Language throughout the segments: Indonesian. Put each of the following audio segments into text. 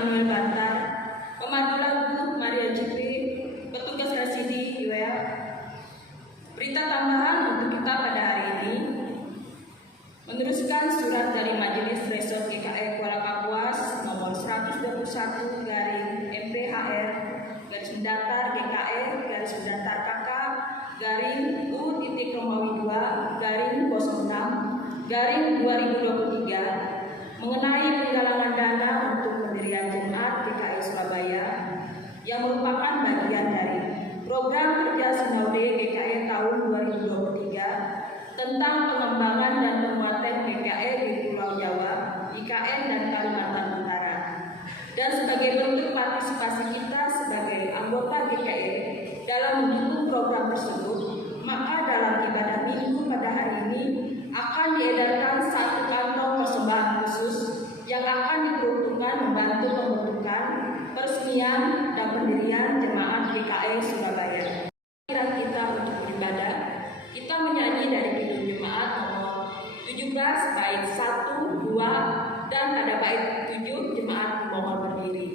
Immanuel Bantar, pemandu lagu Maria Jupri, petugas RCD UEL. Berita tambahan untuk kita pada hari ini, meneruskan surat dari Majelis Resort GKE Kuala Kapuas nomor 121 garing MPHR garis datar GKE garis datar KK garing U.Romawi 2 garing 06 garing 2023 mengenai penggalangan dana untuk pendirian Jemaat GKI Surabaya yang merupakan bagian dari program kerja Sinode GKI tahun 2023 tentang pengembangan dan penguatan GKI di Pulau Jawa, IKN dan Kalimantan Utara. Dan sebagai bentuk partisipasi kita sebagai anggota GKI dalam mendukung program tersebut, maka dalam ibadah minggu pada hari ini akan diedarkan satu kantong persembahan khusus yang akan diperuntukkan membantu pembentukan, peresmian, dan pendirian Jemaat GKI Surabaya. Kita untuk beribadah, kita menyanyi dari Kidung Jemaat nomor 17 bait 1, 2, dan pada bait 7 Jemaat mohon berdiri.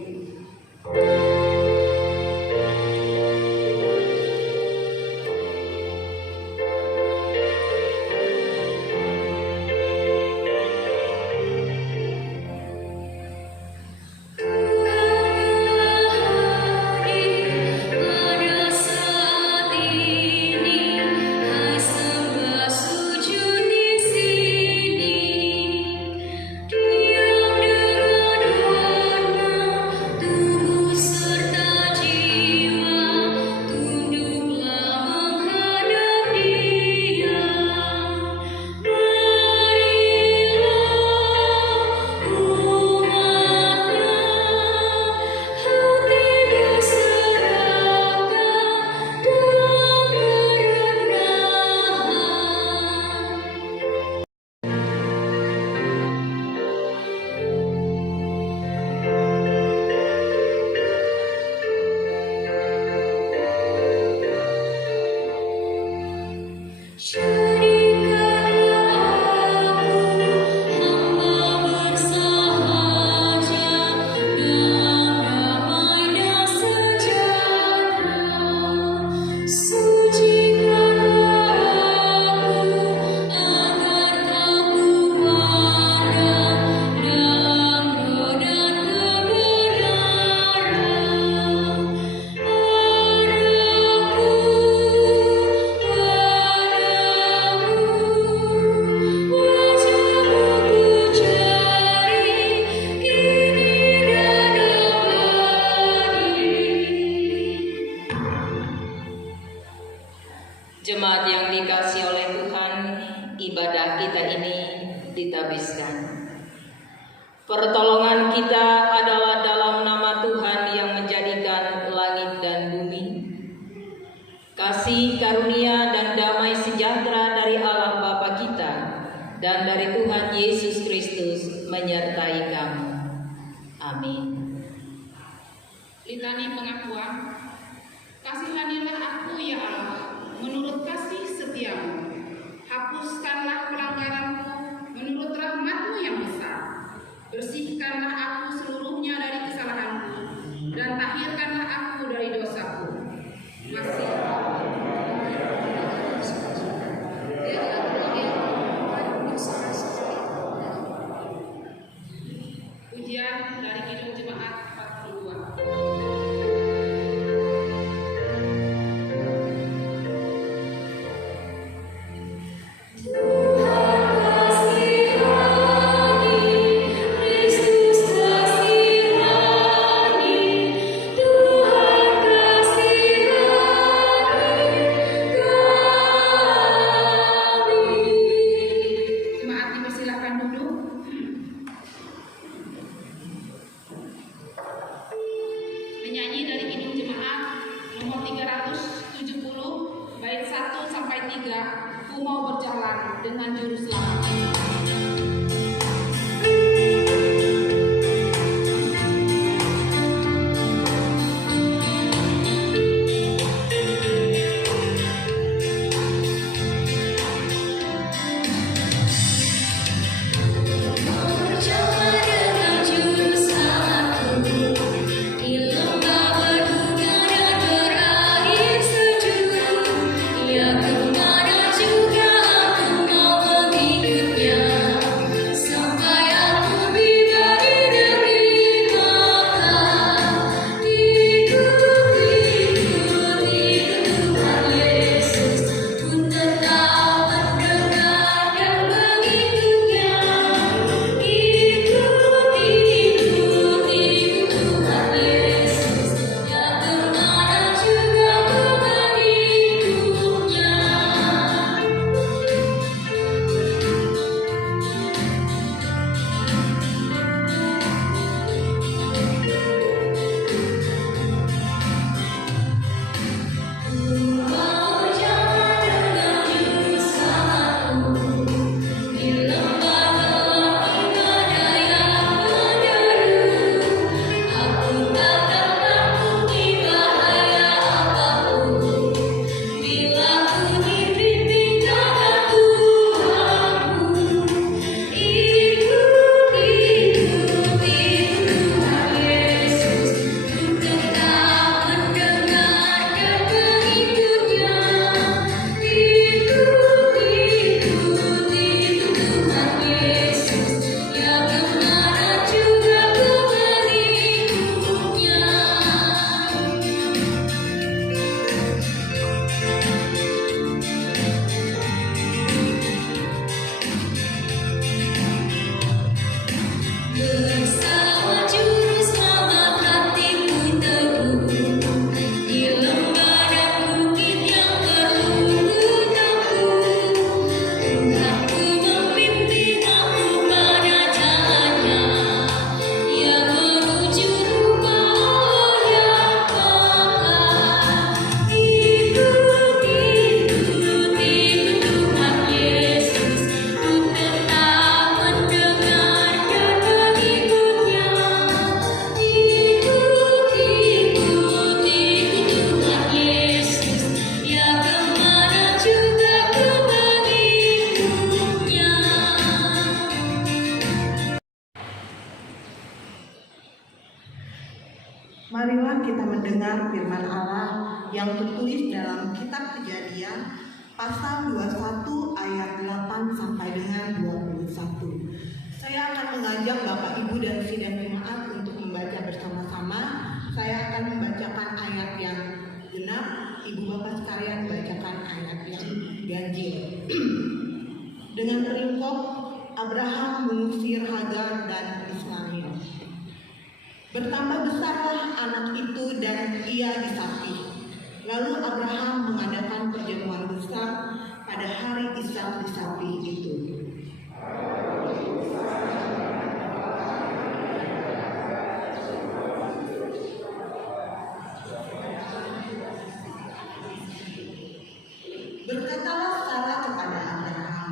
Jemaat yang dikasihi oleh Tuhan, ibadah kita ini ditabiskan. Pertolongan kita adalah dalam nama Tuhan yang menjadikan langit dan bumi. Kasih karunia dan damai sejahtera dari Allah Bapa kita dan dari Tuhan Yesus Kristus menyertai kamu. Amin. Litani pengakuan. Kasihanilah aku ya Allah, menurut kasih setiamu. Hapuskanlah pelanggaranku menurut rahmat-Mu yang besar. Bersihkanlah aku seluruhnya dari kesalahanku dan tahirkanlah aku dari dosaku. Masih pujian dari Kidung Jemaat 42. Menyanyi dari Kidung Jemaat nomor 370 bait 1 sampai 3, Ku mau berjalan dengan juru selamat. Berjalan dengan juru selamatku. Marilah kita mendengar firman Allah yang tertulis dalam kitab Kejadian pasal 21 ayat 8 sampai dengan 21. Saya akan mengajak Bapak Ibu dan sidang jemaat untuk membaca bersama-sama. Saya akan membacakan ayat yang genap, Ibu Bapak sekalian bacakan ayat yang ganjil. Dengan ringkok Abraham mengusir Hagar dan Ismail. Bertambah besarlah anak itu dan ia disapih. Lalu Abraham mengadakan perjamuan besar pada hari Ishak disapih itu. Berkatalah Sarah kepada Abraham,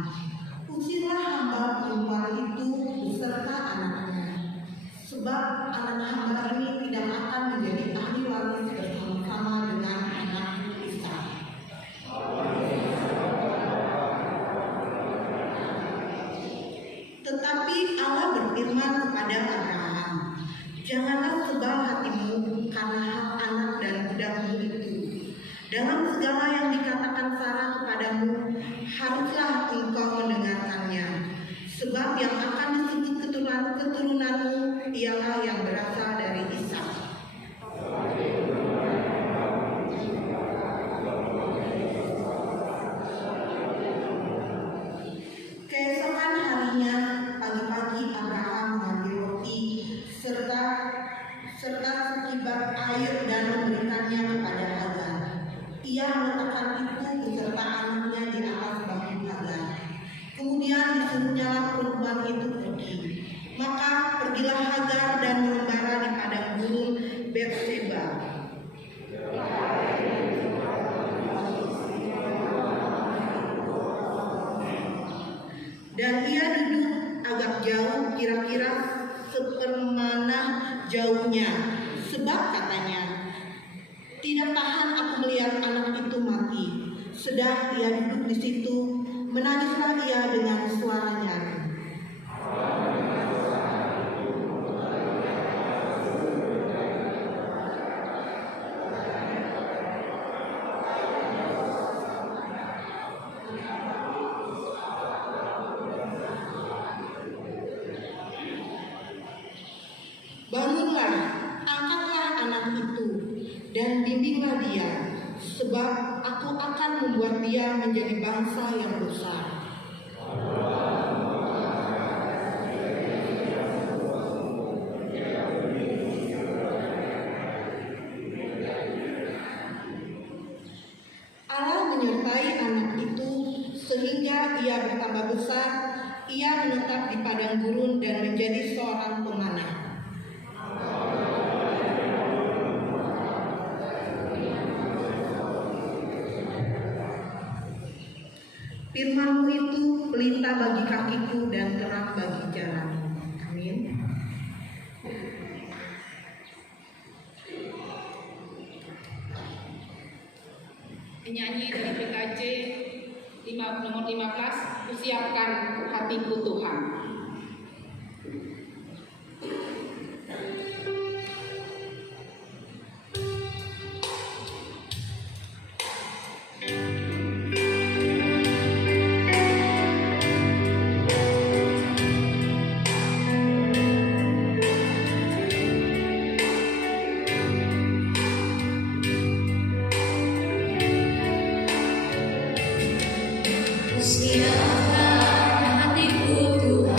"Usirlah hamba perempuan itu beserta anaknya, sebab anak hamba ini tidak akan menjadi ahli waris bersama-sama dengan anak Ishak." Tetapi Allah berfirman kepada Abraham, "Janganlah sebal hatimu karena hak anak dan budakmu itu. Dalam segala yang dikatakan Sarah kepadamu, haruslah engkau mendengarkannya. Sebab yang akan disebut keturunanmu ialah yang berasal dari Ishak." Keesokan harinya, pagi-pagi Abraham mengambil roti serta sekibak air dan memberikannya kepada Hagar. Ia meletakkan itu beserta anaknya di atas bahu Hagar. Kemudian disuruhnyalah perempuan itu pergi. Maka pergilah Hagar dan mengembara di padang gurun Berseba. Dan ia duduk agak jauh, kira-kira sepermanah jauhnya. Sebab katanya, "Tidak tahan aku melihat anak itu mati." Sedang ia duduk di situ, menangislah ia dengan suaranya. "Bangunlah, angkatlah anak itu, dan bimbinglah dia, sebab aku akan membuat dia menjadi bangsa yang besar." Allah menyertai anak itu sehingga ia bertambah besar. Ia menetap di padang gurun dan menjadi seorang pemanah. Firman-Mu itu pelita bagi kakiku dan terang bagi jalan. Amin. Penyanyi dari PKJ nomor 15, "Kusiapkan hatiku Tuhan." Siapkan hatiku Tuhan.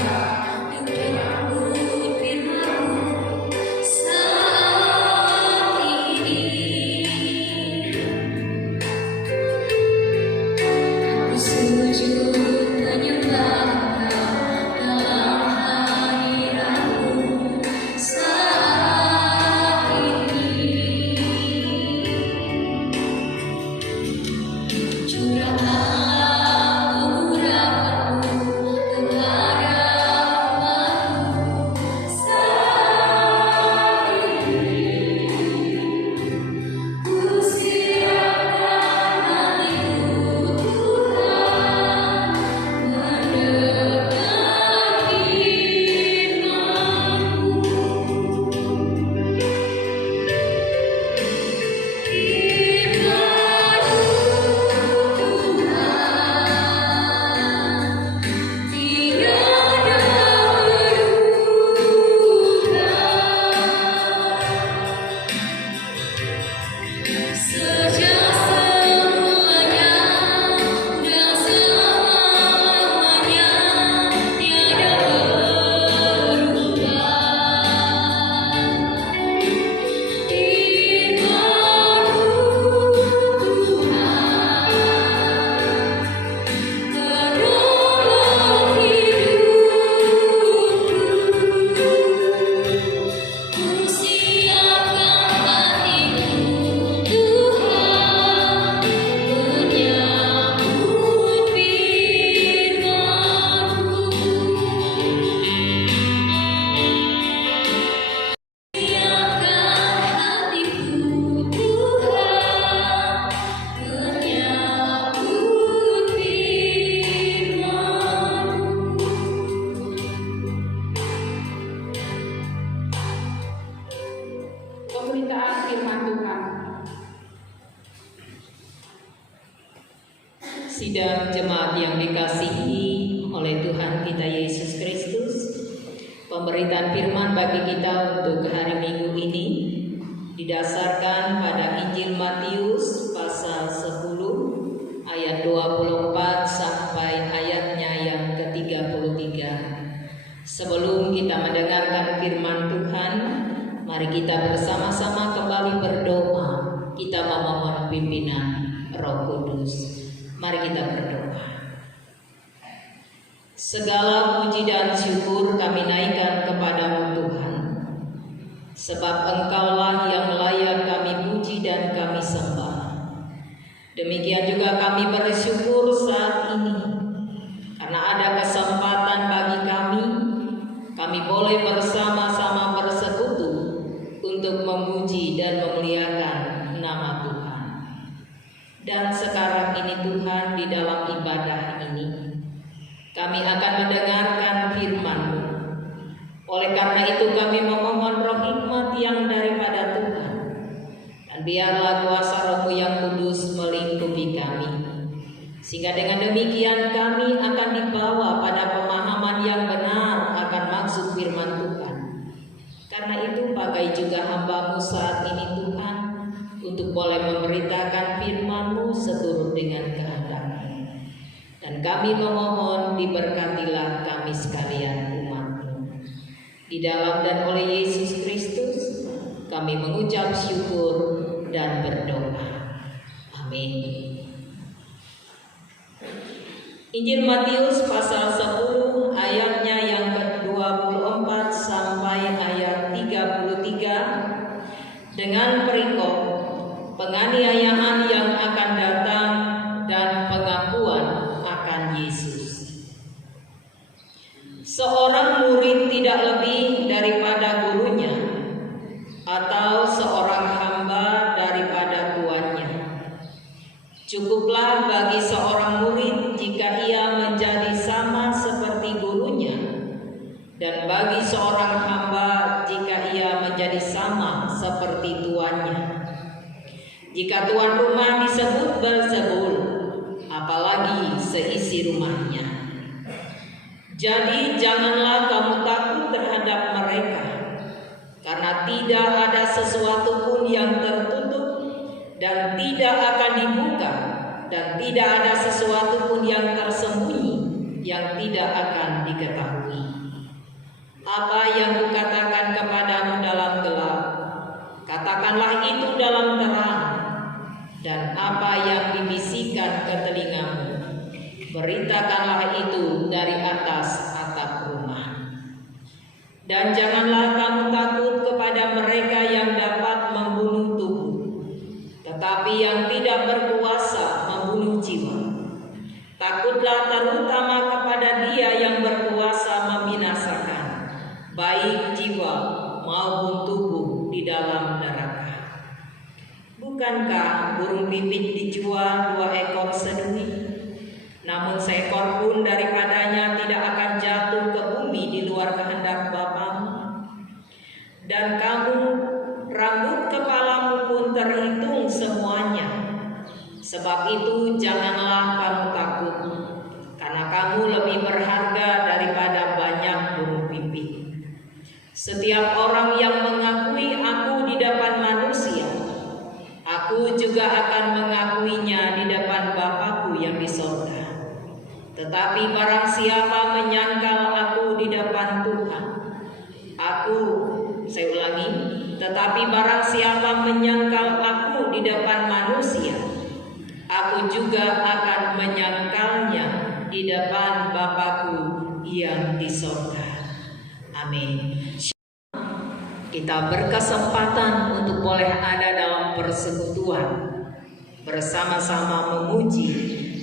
Pemberitaan firman Tuhan. Sidang jemaat yang dikasihi oleh Tuhan kita Yesus Kristus, pemberitaan firman bagi kita untuk hari Minggu ini didasarkan pada Injil Matius pasal 10 ayat 24 sampai ayatnya yang ke-33. Sebelum kita mendengarkan firman Tuhan, mari kita bersama-sama kembali berdoa. Kita memohon pimpinan Roh Kudus. Mari kita berdoa. Segala puji dan syukur kami naikkan kepadamu Tuhan, sebab Engkaulah yang layak kami puji dan kami sembah. Demikian juga kami bersyukur saat ini, karena ada kesempatan bagi kami boleh bersama-sama bersekutu untuk memuji dan memuliakan nama Tuhan. Dan sekarang ini Tuhan, di dalam ibadah ini kami akan mendengarkan firman-Mu. Oleh karena itu kami memohon roh hikmat yang daripada Tuhan, dan biarlah kuasa Roh-Mu yang kudus melingkupi kami, sehingga dengan demikian kami akan dibawa pada pemahaman yang benar akan maksud firman Tuhan. Karena itu pakai juga hamba-Mu saat ini Tuhan, untuk boleh memberitakan firman-Mu seturut dengan kehendak-Mu. Dan kami memohon diberkatilah kami sekalian umat-Mu. Di dalam dan oleh Yesus Kristus kami mengucap syukur dan berdoa. Amin. Injil Matius pasal 10 ayatnya yang ke-24 sampai ayat 33 dengan perikop penganiayaan yang akan datang dan pengakuan akan Yesus. Seorang murid tidak lebih daripada gurunya, atau seorang hamba daripada tuannya. Cukuplah bagi seorang murid jika ia menjadi sama seperti gurunya, dan bagi seorang hamba jika ia menjadi sama seperti tuannya. Jika tuan rumah disebut Beelzebul, apalagi seisi rumahnya. Jadi janganlah kamu takut terhadap mereka, karena tidak ada sesuatu pun yang tertutup dan tidak akan dibuka, dan tidak ada sesuatu pun yang tersembunyi yang tidak akan diketahui. Apa yang kukatakan kepadamu dalam gelap, katakanlah itu dalam terang, dan apa yang dibisikkan ke telingamu, beritakanlah itu dari atas atap rumah. Dan janganlah kamu takut kepada mereka yang dapat membunuh tubuh, tetapi yang tidak berkuasa membunuh jiwa. Takutlah terutama kepada Dia yang berkuasa membinasakan baik jiwa maupun tubuh di dalam neraka. Bukankah burung pipit dijual 2 ekor seduit? Namun seekor pun daripadanya tidak akan jatuh ke bumi di luar kehendak Bapamu. Dan kamu, rambut kepalamu pun terhitung semuanya. Sebab itu janganlah kamu takut, karena kamu lebih berharga daripada banyak burung pipit. Setiap orang yang mengakui aku di depan manusia, aku juga juga akan mengakuinya di depan Bapa-Ku yang di sorga. Tetapi barang siapa menyangkal aku di depan Tuhan, saya ulangi, tetapi barang siapa menyangkal aku di depan manusia, aku juga akan menyangkalnya di depan Bapa-Ku yang di sorga. Amin. Kita berkesempatan untuk boleh ada dalam persekutuan, bersama-sama memuji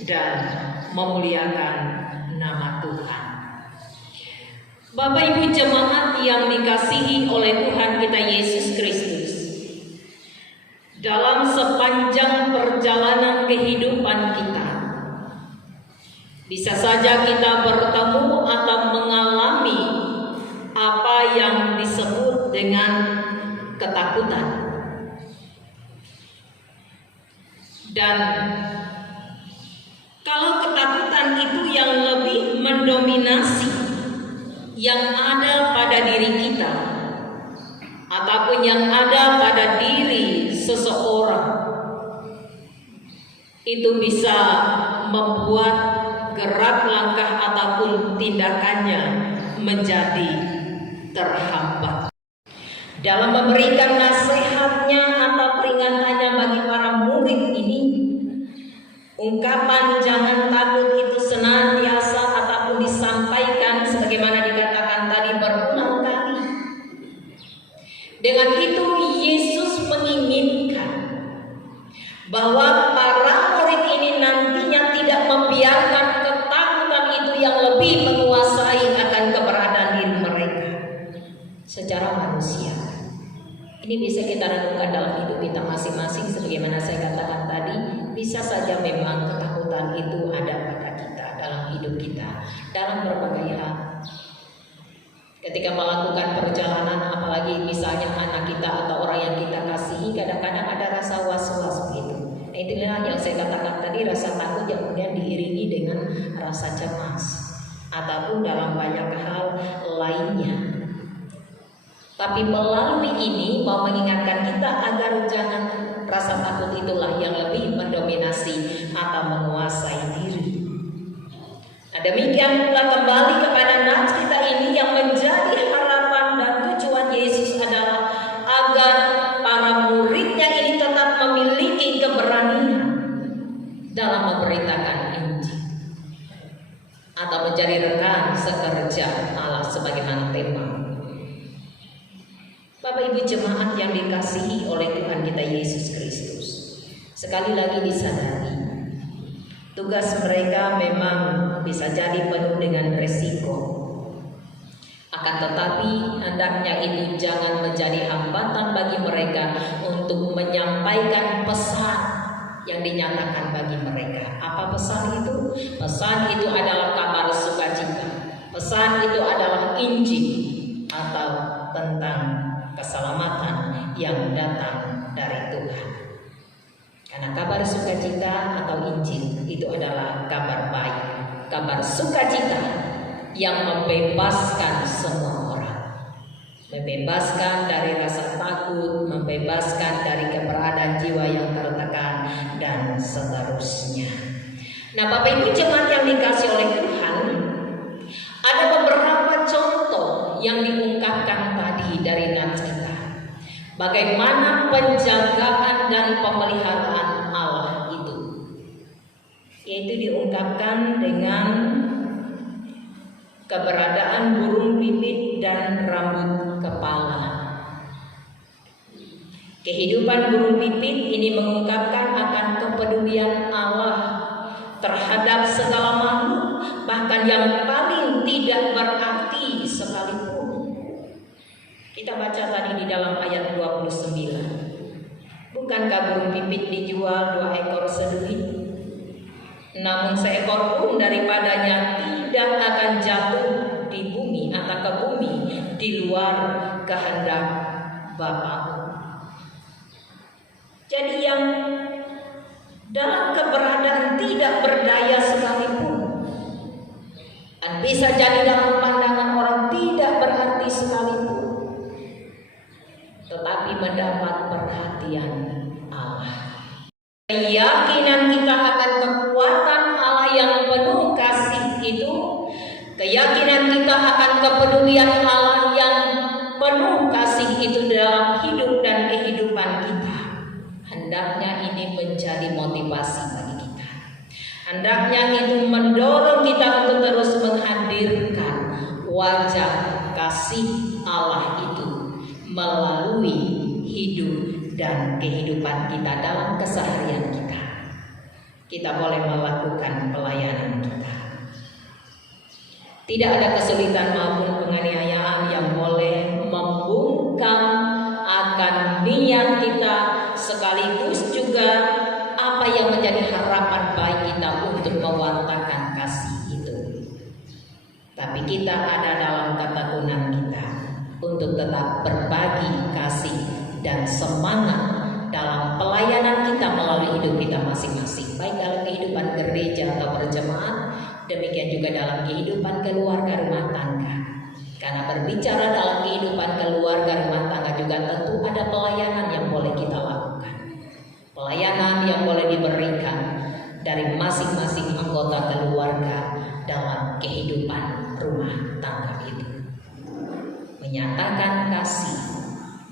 dan memuliakan nama Tuhan. Bapak Ibu jemaat yang dikasihi oleh Tuhan kita Yesus Kristus, dalam sepanjang perjalanan kehidupan kita, bisa saja kita bertemu atau mengalami apa yang disebut dengan ketakutan. Dan kalau ketakutan itu yang lebih mendominasi yang ada pada diri kita, ataupun yang ada pada diri seseorang, itu bisa membuat gerak langkah ataupun tindakannya menjadi terhambat. Dalam memberikan nasihatnya atau peringatannya bagi para murid ini, ungkapan jangan takut itu senantiasa ataupun disampaikan sebagaimana dikatakan tadi berulang kali. Dengan itu Yesus menginginkan bahwa para murid ini nantinya tidak membiarkan ketakutan itu yang lebih menguasai akan keberadaan diri mereka secara manusia. Ini bisa kita renungkan dalam hidup kita masing-masing. Sebagaimana saya katakan tadi, bisa saja memang ketakutan itu ada pada kita dalam hidup kita, dalam berbagai hal. Ketika melakukan perjalanan, apalagi misalnya anak kita atau orang yang kita kasihi, kadang-kadang ada rasa was-was begitu. Nah, itulah yang saya katakan tadi, rasa takut yang kemudian diiringi dengan rasa cemas ataupun dalam banyak hal lainnya. Tapi melalui ini mau mengingatkan kita agar jangan rasa takut itulah yang lebih mendominasi atau menguasai diri. Nah, demikian pula kembali kepada nats kita ini yang menjadi harapan dan tujuan Yesus adalah agar para muridnya ini tetap memiliki keberanian dalam memberitakan Injil atau menjadi rekan sekerja Allah sebagaimana tema. Bapak Ibu jemaat yang dikasihi oleh Tuhan kita Yesus Kristus, sekali lagi disadari tugas mereka memang bisa jadi penuh dengan resiko. Akan tetapi hendaknya itu jangan menjadi hambatan bagi mereka untuk menyampaikan pesan yang dinyatakan bagi mereka. Apa pesan itu? Pesan itu adalah kabar sukacita. Pesan itu adalah Injil atau tentang keselamatan yang datang dari Tuhan. Karena kabar sukacita atau Injil itu adalah kabar baik, kabar sukacita yang membebaskan semua orang, membebaskan dari rasa takut, membebaskan dari keberadaan jiwa yang tertekan dan seterusnya. Nah, Bapak Ibu jemaat yang dikasih oleh Tuhan, ada beberapa contoh yang diungkapkan tadi dari nats kita. Bagaimana penjagaan dan pemeliharaan Allah itu, yaitu diungkapkan dengan keberadaan burung pipit dan rambut kepala. Kehidupan burung pipit ini mengungkapkan akan kepedulian Allah terhadap segala makhluk, bahkan yang paling tidak berarti sekalipun. Kita baca tadi di dalam ayat 29. Bukankah burung pipit dijual 2 ekor seduit? Namun seekor pun daripadanya tidak akan jatuh di bumi atau ke bumi di luar kehendak Bapa. Jadi yang dalam keberadaan tidak berdaya sekalipun, dan bisa jadi dalam pandangan orang tidak berarti sekalipun, tetapi mendapat perhatian Allah. Keyakinan kita akan kekuatan Allah yang penuh kasih itu, keyakinan kita akan kepedulian Allah yang penuh kasih itu dalam hidup dan kehidupan kita. Hendaknya ini menjadi motivasi bagi kita. Hendaknya itu mendorong kita untuk terus menghadirkan wajah kasih Allah itu melalui hidup dan kehidupan kita dalam keseharian kita. Kita boleh melakukan pelayanan kita. Tidak ada kesulitan maupun penganiayaan yang boleh membungkam akan niat kita, sekaligus juga apa yang menjadi harapan baik kita untuk mewartakan kasih itu. Tapi kita ada dalam ketekunan kita untuk tetap berbagi kasih dan semangat dalam pelayanan kita melalui hidup kita masing-masing, baik dalam kehidupan gereja atau berjemaat, demikian juga dalam kehidupan keluarga rumah tangga. Karena berbicara dalam kehidupan keluarga rumah tangga juga tentu ada pelayanan yang boleh kita lakukan, pelayanan yang boleh diberikan dari masing-masing anggota keluarga dalam kehidupan rumah tangga itu. Menyatakan kasih,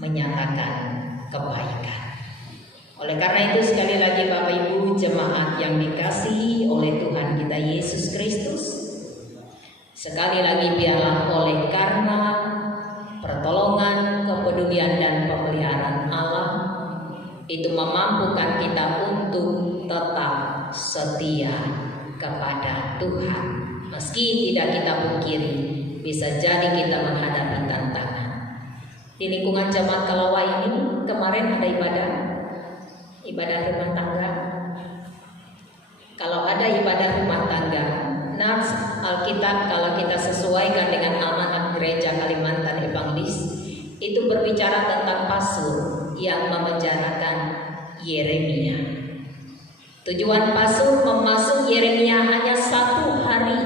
menyatakan kebaikan. Oleh karena itu sekali lagi Bapak Ibu jemaat yang dikasihi oleh Tuhan kita Yesus Kristus, sekali lagi biarlah oleh karena pertolongan, kepedulian dan pemeliharaan Allah itu memampukan kita untuk tetap setia kepada Tuhan. Meski tidak kita pungkiri, bisa jadi kita menghadapi tantangan. Di lingkungan jemaat Kalawa ini kemarin ada ibadah rumah tangga. Kalau ada ibadah rumah tangga, nats Alkitab kalau kita sesuaikan dengan amanat Gereja Kalimantan Evangelis, itu berbicara tentang Pasur yang memenjarakan Yeremia. Tujuan Pasur memasuk Yeremia hanya 1 hari.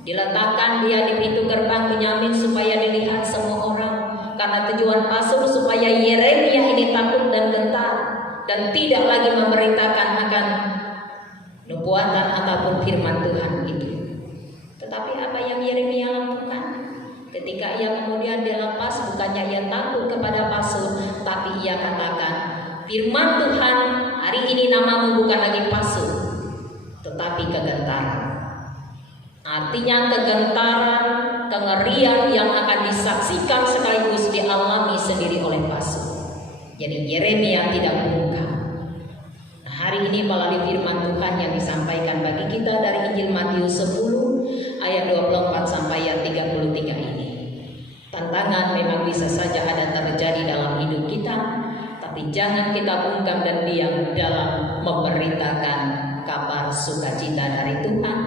Diletakkan dia di pintu gerbang Benyamin supaya dilihat semua orang. Karena tujuan Pasur supaya Yeremia ini takut dan gentar dan tidak lagi memberitakan akan nubuatan ataupun firman Tuhan itu. Tetapi apa yang Yeremia lakukan? Ketika ia kemudian dilepas, bukannya ia takut kepada Pasur, tapi ia katakan, firman Tuhan, hari ini namamu bukan lagi Pasur, tetapi kegentaran. Artinya kegentaran, kengerian yang akan disaksikan sekaligus dialami sendiri oleh Pasur. Jadi Yeremia tidak bungkam. Nah, hari ini melalui firman Tuhan yang disampaikan bagi kita dari Injil Matius 10 ayat 24 sampai ayat 33 ini. Tantangan memang bisa saja ada terjadi dalam hidup kita, tapi jangan kita bungkam dan diam dalam memberitakan kabar sukacita dari Tuhan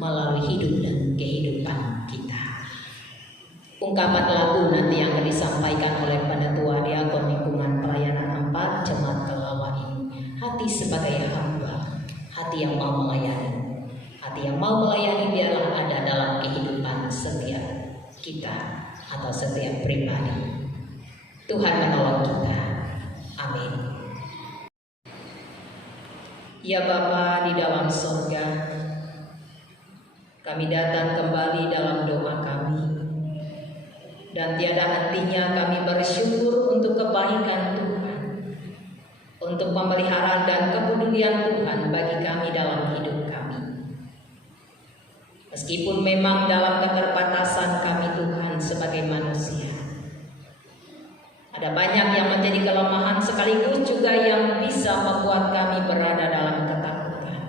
melalui hidup dan kehidupan kita. Ungkapan lagu nanti yang disampaikan oleh Penatua Diakon Lingkungan Pelayanan 4 Jemaat Kalawa ini. Hati sebagai hamba, hati yang mau melayani. Hati yang mau melayani biarlah ada dalam kehidupan setiap kita atau setiap pribadi. Tuhan menolong kita. Amin. Ya Bapa di dalam surga, kami datang kembali dalam doa kami, dan tiada hentinya kami bersyukur untuk kebaikan Tuhan, untuk pemeliharaan dan kepedulian Tuhan bagi kami dalam hidup kami. Meskipun memang dalam keterbatasan kami Tuhan sebagai manusia, ada banyak yang menjadi kelemahan sekaligus juga yang bisa membuat kami berada dalam ketakutan.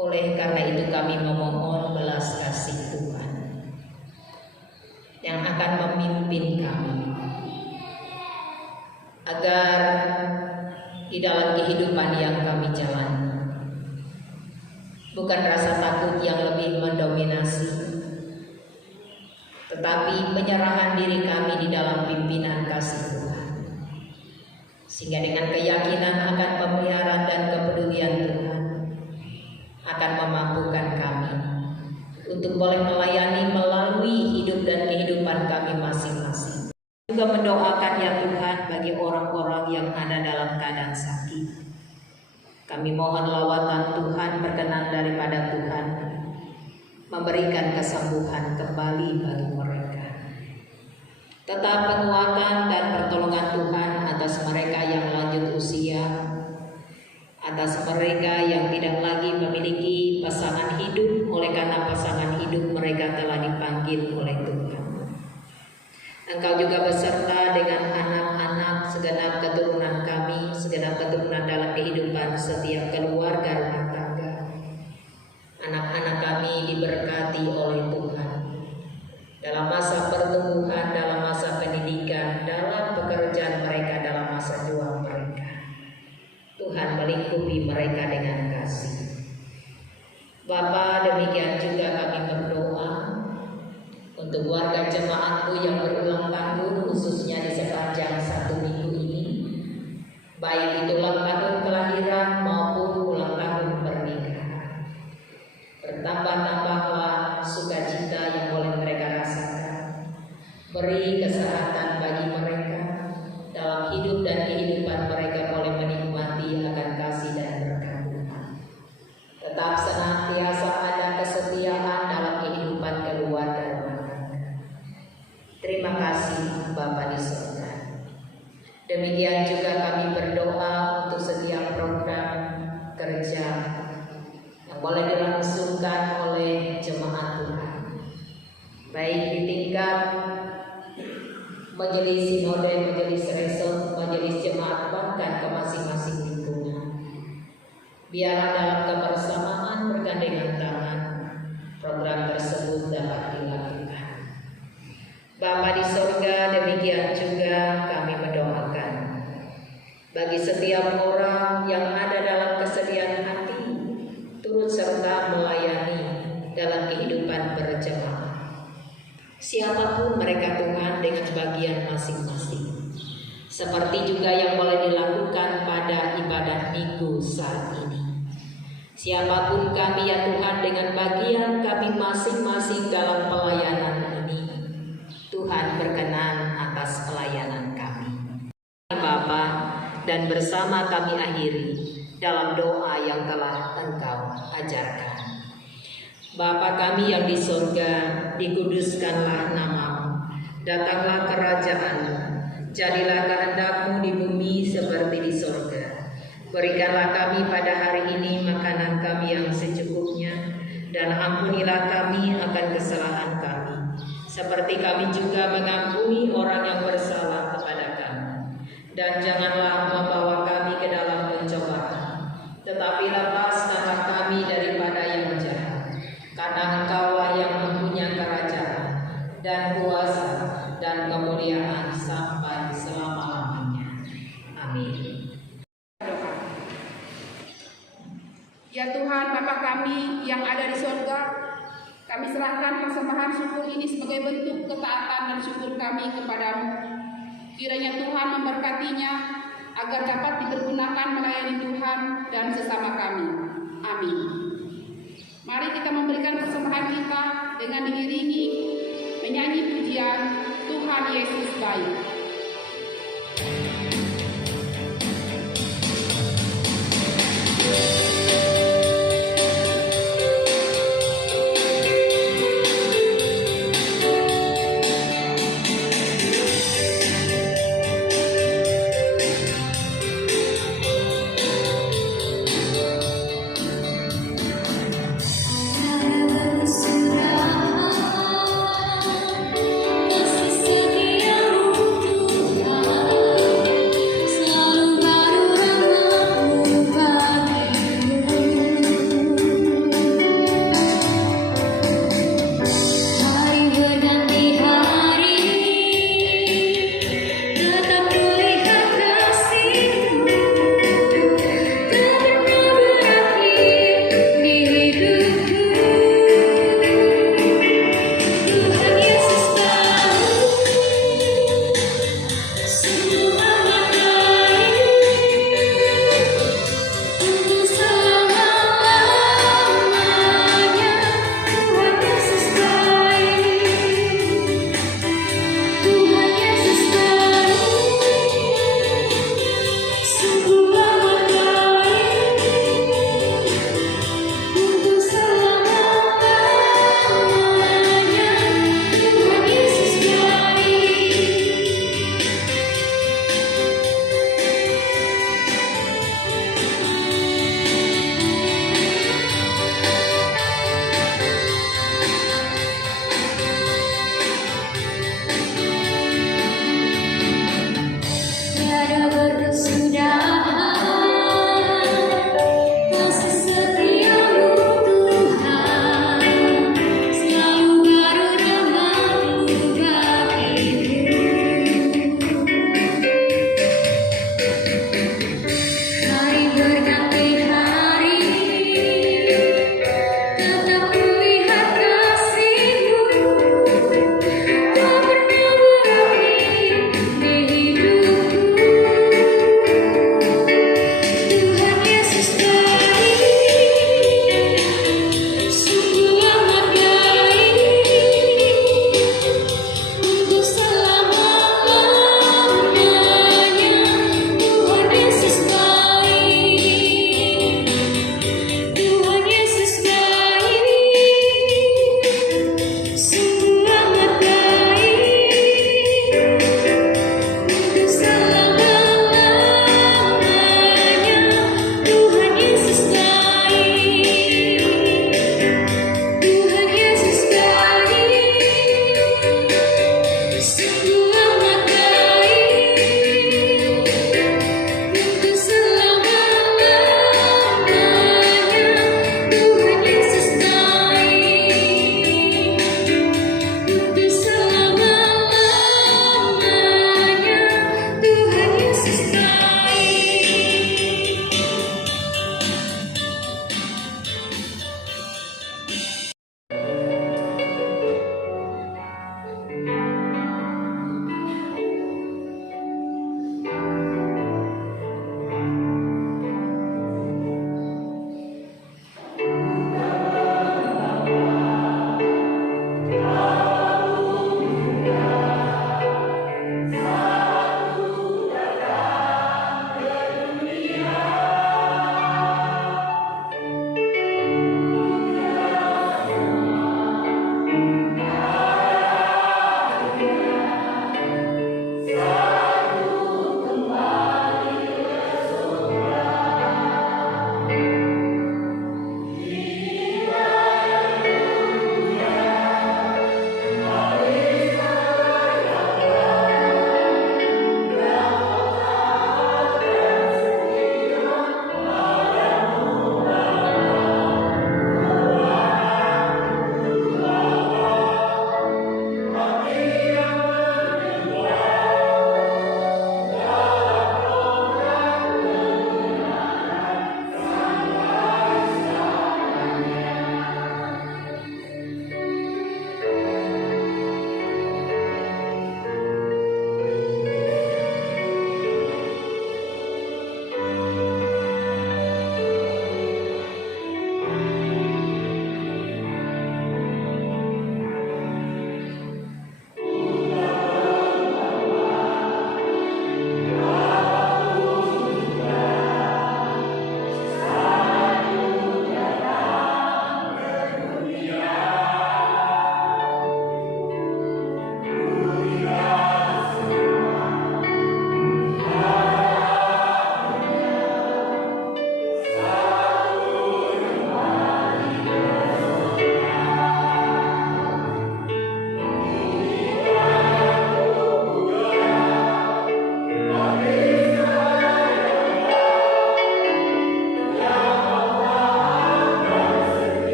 Oleh karena itu kami memohon belas kasih Tuhan yang akan memimpin kami, agar di dalam kehidupan yang kami jalani bukan rasa takut yang lebih mendominasi, tetapi penyerahan diri kami di dalam pimpinan kasih Tuhan, sehingga dengan keyakinan akan pemeliharaan dan kepedulian Tuhan akan memampukan kami untuk boleh melayani melalui hidup dan kehidupan kami masing-masing. juga mendoakan ya Tuhan bagi orang-orang yang ada dalam keadaan sakit. Kami mohon lawatan Tuhan berkenan daripada Tuhan memberikan kesembuhan kembali bagi mereka. Tetap penguatan dan pertolongan Tuhan atas mereka yang lanjut usia, atas mereka yang tidak lagi memiliki pasangan hidup oleh karena pasangan hidup mereka telah dipanggil oleh Tuhan. Engkau juga beserta dengan anak-anak segenap keturunan kami, segenap keturunan dalam kehidupan setiap keluarga rumah tangga. Anak-anak kami diberkati oleh Tuhan dalam masa pertumbuhan, dalam masa pendidikan, dalam pekerjaan mereka, dalam masa juang mereka. Tuhan melingkupi mereka dengan kasih. Bapa, demikian juga kami berdoa untuk warga jemaatku yang berulang tahun, khususnya di sepanjang 1 minggu ini, baik itu ulang tahun kelahiran maupun ulang tahun pernikahan. Bertambah-tambahlah sukacita yang boleh mereka rasakan. Beri kesehatan bagi mereka dalam hidup dan kehidupan mereka boleh menikmati akan kasih dan berkat Tuhan. Tetap senantiasa ada kesetiaan dalam kehidupan keluarga. Terima kasih Bapa di surga. Demikian juga kami berdoa untuk setiap program kerja yang boleh dilangsungkan oleh jemaat Tuhan, baik di tingkat majelis sinode, majelis resort, majelis jemaat, bahkan ke masing-masing lingkungan. Biarlah dalam kebersamaan bergandengan tangan program tersebut dapat dilakukan. Bapa di surga, demikian juga kami mendoakan bagi setiap orang yang ada dalam kesediaan hati, turut serta melayani dalam kehidupan berjemaah. Siapapun mereka Tuhan dengan bagian masing-masing, seperti juga yang boleh dilakukan pada ibadah minggu saat ini. Siapapun kami ya Tuhan dengan bagian kami masing-masing dalam pelayanan ini, Tuhan berkenan atas pelayanan kami. Bapa, dan bersama kami akhiri dalam doa yang telah Engkau ajarkan. Bapa kami yang di surga, dikuduskanlah nama-Mu, datanglah kerajaan-Mu, jadilah kehendak-Mu di bumi seperti di surga. Berikanlah kami pada hari ini makanan kami yang secukupnya, dan ampunilah kami akan kesalahan kami, seperti kami juga mengampuni orang yang bersalah kepada kami. Dan janganlah membawa kami ke dalam pencobaan, tetapi lepaskanlah kami daripada yang jahat. Karena Engkaulah yang mempunyai kerajaan dan kuasa dan kemuliaan sampai selama-lamanya. Amin. Ya Tuhan, Bapa kami yang ada di surga, kami serahkan persembahan syukur ini sebagai bentuk ketaatan dan syukur kami kepadamu. Kiranya Tuhan memberkatinya agar dapat dipergunakan melayani Tuhan dan sesama kami. Amin. Mari kita memberikan persembahan kita dengan diiringi menyanyi pujian Tuhan Yesus Baik. Kasih setiamu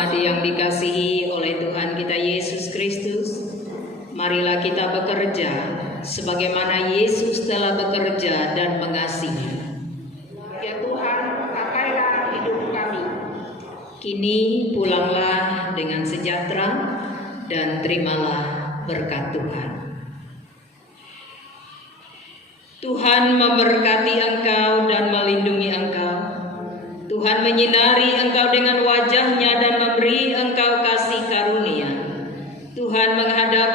Jemaat yang dikasihi oleh Tuhan kita Yesus Kristus, marilah kita bekerja sebagaimana Yesus telah bekerja dan mengasihi. Ya Tuhan, pakailah hidup kami. Kini pulanglah dengan sejahtera dan terimalah berkat Tuhan. Tuhan memberkati engkau dan melindungi engkau. Tuhan menyinari engkau dengan wajah-Nya dan memberi engkau kasih karunia. Tuhan menghadap